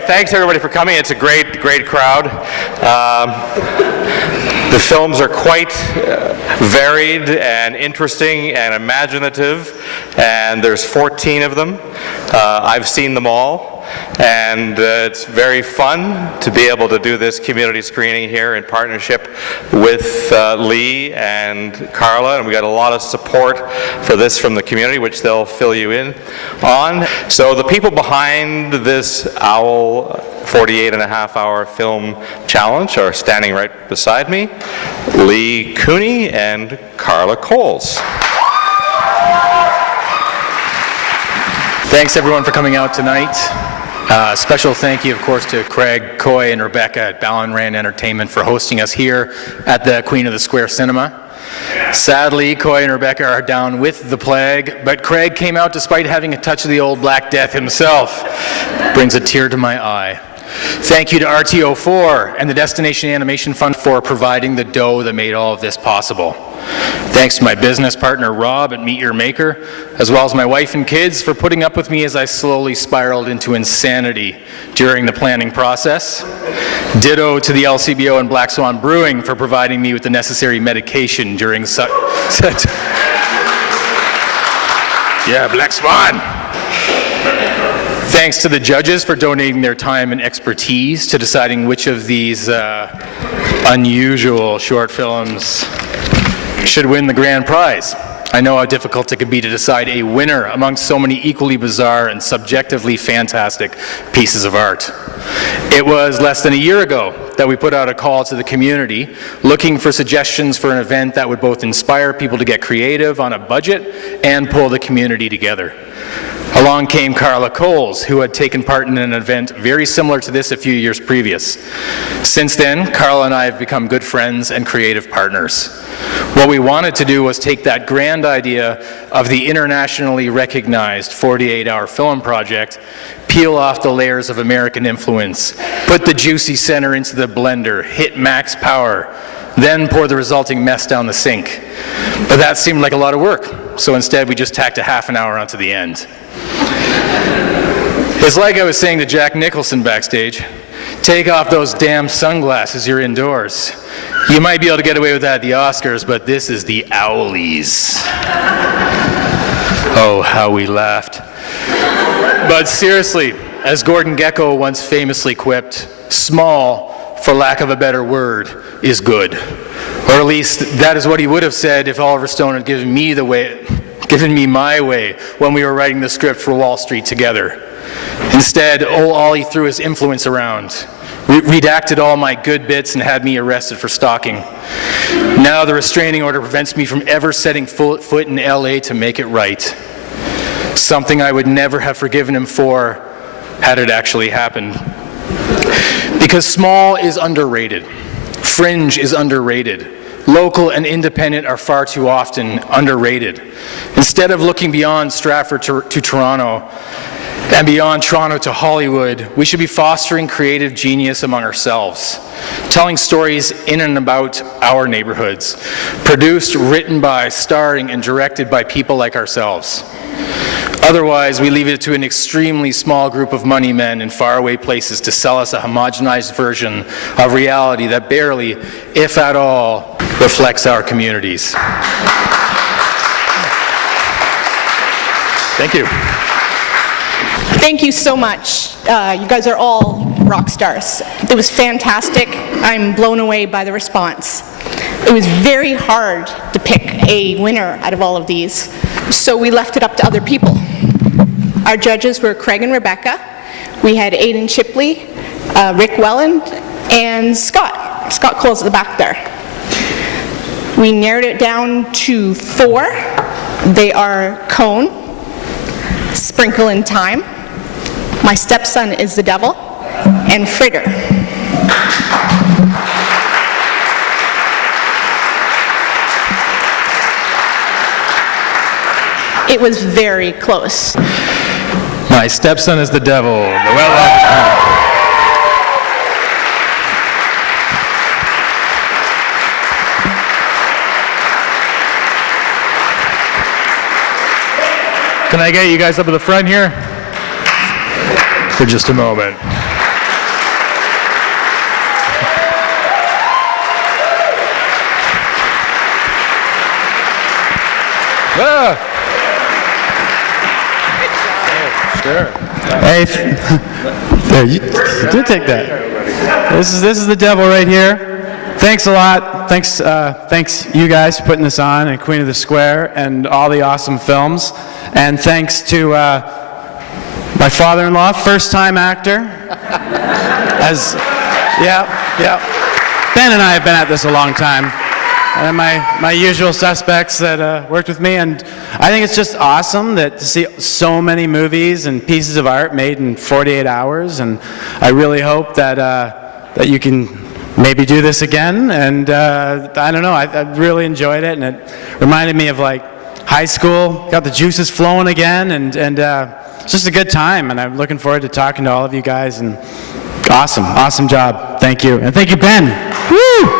Thanks everybody for coming. It's a great crowd. The films are quite varied and interesting and imaginative, and there's 14 of them. I've seen them all, and it's very fun to be able to do this community screening here in partnership with Leigh and Carla, and we got a lot of support for this from the community, which they'll fill you in on. So the people behind this OWL 48.5-hour film challenge are standing right beside me: Leigh Cooney and Carla Coles. Thanks everyone for coming out tonight. Special thank you, of course, to Craig, Coy, and Rebecca at Ballinran Entertainment for hosting us here at the Queen of the Square Cinema. Sadly, Coy and Rebecca are down with the plague, but Craig came out despite having a touch of the old Black Death himself. Brings a tear to my eye. Thank you to RTO4 and the Destination Animation Fund for providing the dough that made all of this possible. Thanks to my business partner Rob at Meet Your Maker, as well as my wife and kids for putting up with me as I slowly spiraled into insanity during the planning process. Ditto to the LCBO and Black Swan Brewing for providing me with the necessary medication during Yeah, Black Swan! Thanks to the judges for donating their time and expertise to deciding which of these unusual short films should win the grand prize. I know how difficult it can be to decide a winner amongst so many equally bizarre and subjectively fantastic pieces of art. It was less than a year ago that we put out a call to the community looking for suggestions for an event that would both inspire people to get creative on a budget and pull the community together. Along came Carla Coles, who had taken part in an event very similar to this a few years previous. Since then, Carla and I have become good friends and creative partners. What we wanted to do was take that grand idea of the internationally recognized 48-hour film project, peel off the layers of American influence, put the juicy center into the blender, hit max power, then pour the resulting mess down the sink. But that seemed like a lot of work, so instead we just tacked a half an hour onto the end. It's like I was saying to Jack Nicholson backstage, take off those damn sunglasses, you're indoors. You might be able to get away with that at the Oscars, but this is the Owlies. Oh, how we laughed. But seriously, as Gordon Gekko once famously quipped, small, for lack of a better word, is good. Or at least that is what he would have said if Oliver Stone had given me my way when we were writing the script for Wall Street together. Instead, old Ollie threw his influence around, redacted all my good bits and had me arrested for stalking. Now the restraining order prevents me from ever setting foot in LA to make it right. Something I would never have forgiven him for had it actually happened. Because small is underrated. Fringe is underrated. Local and independent are far too often underrated. Instead of looking beyond Stratford to Toronto, and beyond Toronto to Hollywood, we should be fostering creative genius among ourselves, telling stories in and about our neighborhoods, produced, written by, starring, and directed by people like ourselves. Otherwise, we leave it to an extremely small group of money men in faraway places to sell us a homogenized version of reality that barely, if at all, reflects our communities. Thank you. Thank you so much. You guys are all rock stars. It was fantastic. I'm blown away by the response. It was very hard to pick a winner out of all of these, so we left it up to other people. Our judges were Craig and Rebecca. We had Aidan Shipley, Rick Welland, and Scott Coles at the back there. We narrowed it down to 4. They are Cone, Sprinkle in Time, My Stepson is the Devil, and Fritter. It was very close. My Stepson is the Devil, the well-loved. Can I get you guys up at the front here? For just a moment. Sure. Hey, there, you do take that. This is the devil right here. Thanks a lot. Thanks you guys for putting this on, and Queen of the Square, and all the awesome films. And thanks to my father-in-law, first-time actor. Ben and I have been at this a long time. And my usual suspects that worked with me, and I think it's just awesome to see so many movies and pieces of art made in 48 hours, and I really hope that you can maybe do this again, and I don't know, I really enjoyed it, and it reminded me of like high school, got the juices flowing again, and it's just a good time, and I'm looking forward to talking to all of you guys, and awesome job, thank you, and thank you, Ben. Woo!